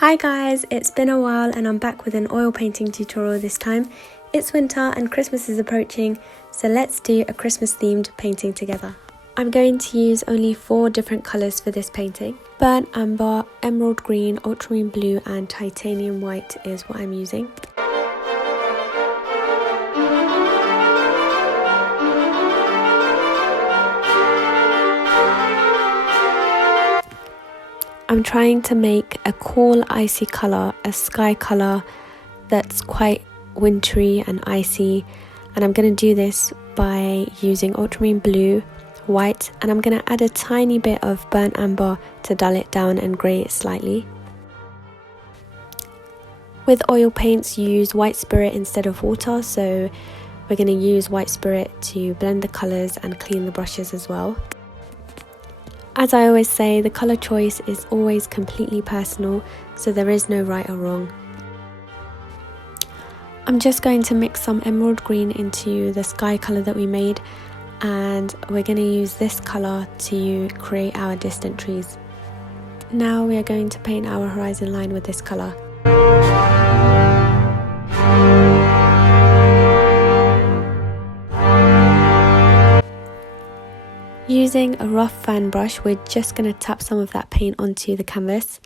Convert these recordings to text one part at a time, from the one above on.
Hi guys, it's been a while and I'm back with an oil painting tutorial this time. It's winter and Christmas is approaching, so let's do a Christmas themed painting together. I'm going to use only 4 different colours for this painting. Burnt amber, emerald green, ultramarine blue and titanium white is what I'm using. I'm trying to make a cool icy colour, a sky colour that's quite wintry and icy, and I'm going to do this by using ultramarine blue, white, and I'm going to add a tiny bit of burnt amber to dull it down and grey it slightly. With oil paints you use white spirit instead of water, so we're going to use white spirit to blend the colours and clean the brushes as well. As I always say, the colour choice is always completely personal, so there is no right or wrong. I'm just going to mix some emerald green into the sky colour that we made, and we're going to use this colour to create our distant trees. Now we are going to paint our horizon line with this colour. Using a rough fan brush, we're just going to tap some of that paint onto the canvas,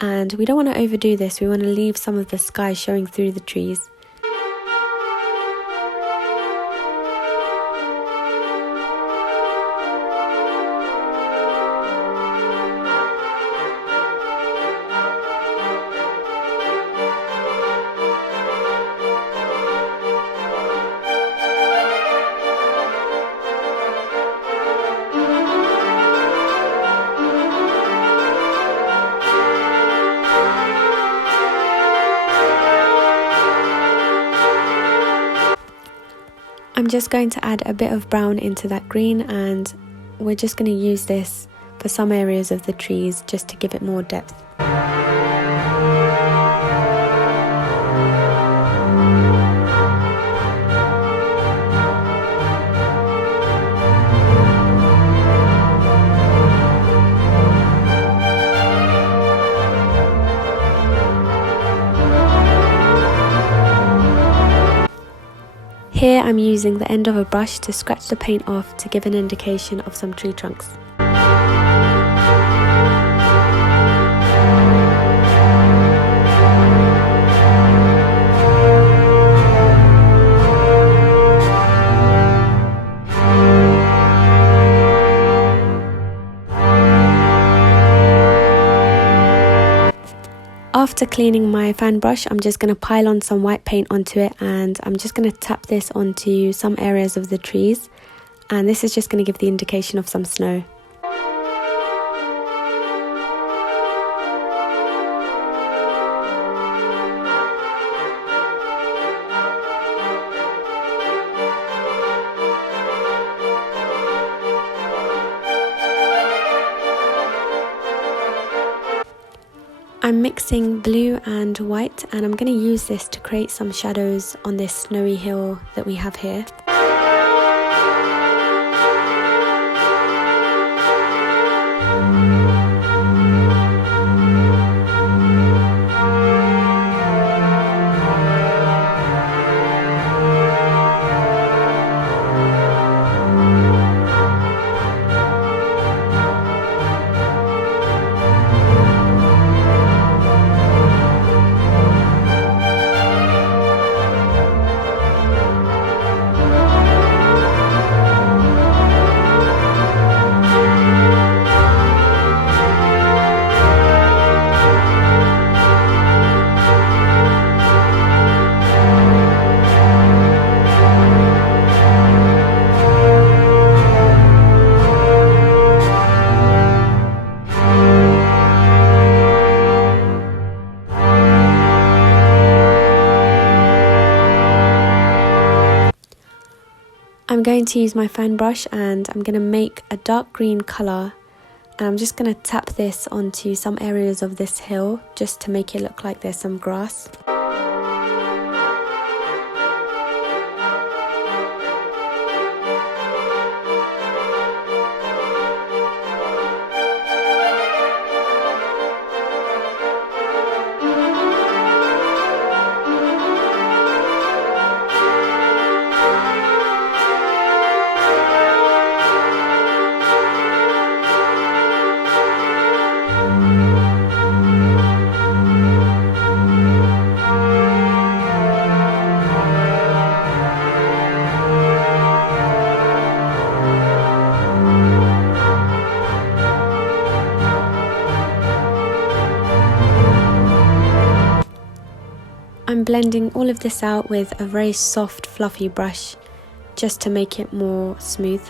and we don't want to overdo this, we want to leave some of the sky showing through the trees. I'm just going to add a bit of brown into that green, and we're just going to use this for some areas of the trees just to give it more depth. Here I'm using the end of a brush to scratch the paint off to give an indication of some tree trunks. After cleaning my fan brush, I'm just going to pile on some white paint onto it, and I'm just going to tap this onto some areas of the trees, and this is just going to give the indication of some snow. I'm mixing blue and white, and I'm going to use this to create some shadows on this snowy hill that we have here. I'm going to use my fan brush and I'm going to make a dark green colour, and I'm just going to tap this onto some areas of this hill just to make it look like there's some grass. blending all of this out with a very soft fluffy brush just to make it more smooth.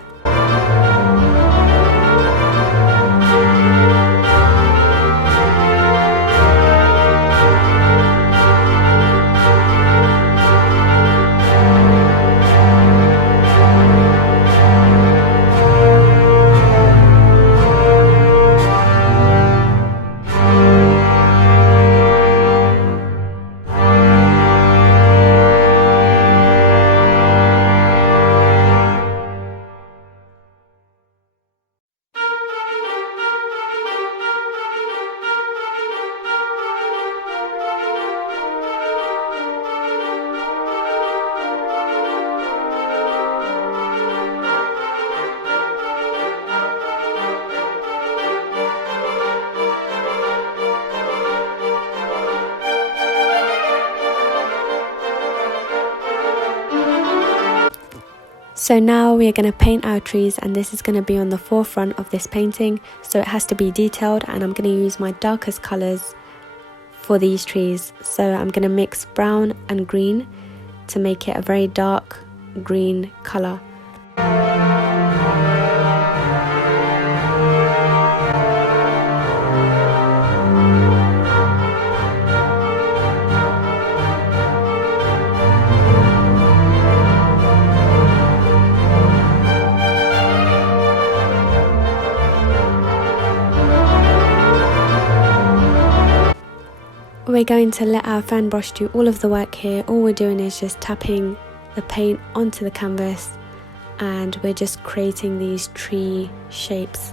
So now we are going to paint our trees, and this is going to be on the forefront of this painting, so it has to be detailed, and I'm going to use my darkest colours for these trees. So I'm going to mix brown and green to make it a very dark green colour. We're going to let our fan brush do all of the work here. All we're doing is just tapping the paint onto the canvas, and we're just creating these tree shapes.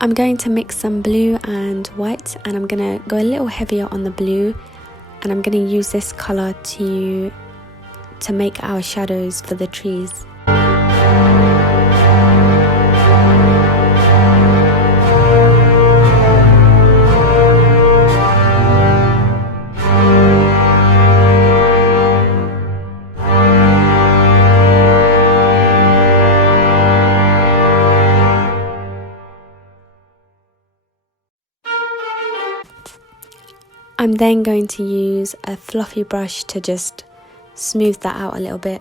I'm going to mix some blue and white, and I'm going to go a little heavier on the blue, and I'm going to use this colour to make our shadows for the trees. I'm then going to use a fluffy brush to just smooth that out a little bit.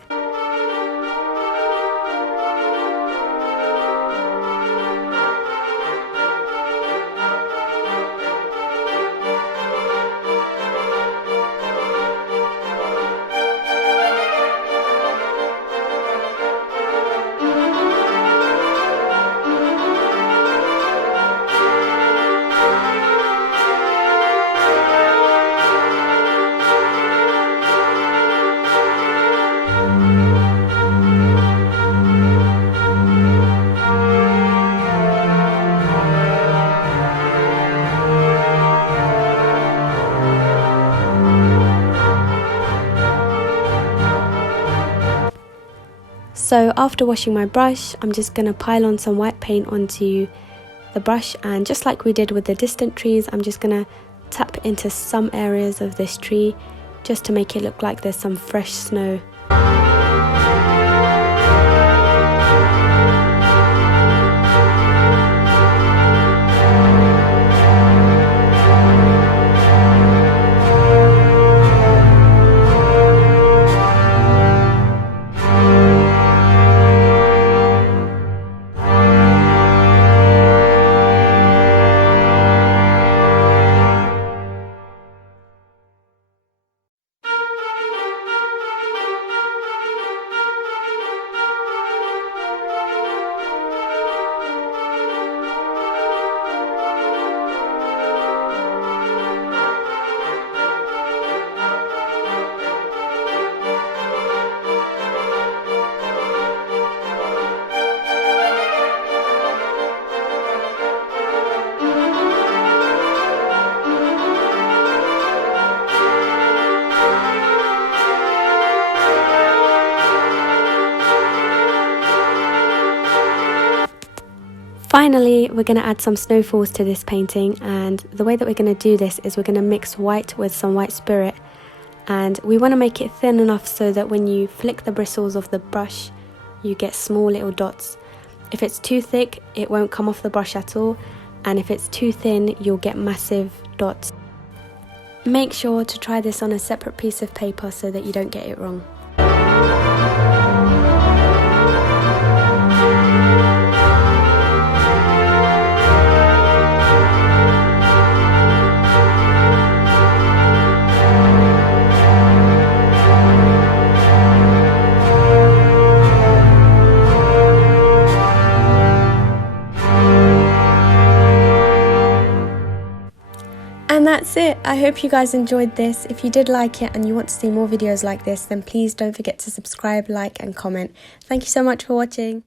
So after washing my brush, I'm just going to pile on some white paint onto the brush, and just like we did with the distant trees, I'm just going to tap into some areas of this tree just to make it look like there's some fresh snow. Finally, we're going to add some snowfalls to this painting, and the way that we're going to do this is we're going to mix white with some white spirit, and we want to make it thin enough so that when you flick the bristles of the brush you get small little dots. If it's too thick, it won't come off the brush at all, and if it's too thin, you'll get massive dots. Make sure to try this on a separate piece of paper so that you don't get it wrong. And that's it. I hope you guys enjoyed this. If you did like it and you want to see more videos like this, then please don't forget to subscribe, like and comment. Thank you so much for watching.